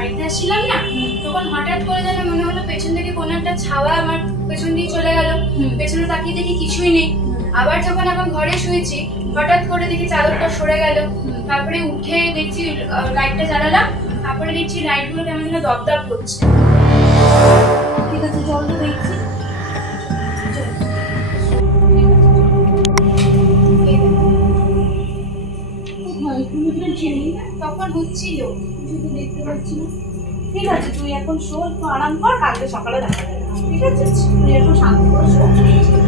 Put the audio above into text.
বাড়িতে আসছিলাম না, তখন হঠাৎ করে যেন মনে হলো পেছন থেকে কোনো একটা ছাওয়া আমার পেছন দিয়ে চলে গেল। পেছনে তাকিয়ে দেখি কিছুই নেই। আবার যখন আমার ঘরে শুয়েছি, হঠাৎ করে দেখি চাদরটা সরে গেল। তারপরে উঠে দেখছি লাইটটা জ্বালালাম, তারপরে দেখছি লাইটগুলো কেমন যেন দপদপ করছে। ঠিক আছে, চল তো দেখছি। তখন হচ্ছিল দেখতে পাচ্ছি না। ঠিক আছে, তুই এখন শো, একটু আরাম কর, কালকে সকালে দেখা যাবে। ঠিক আছে, তুই এখন শান্ত করে শো।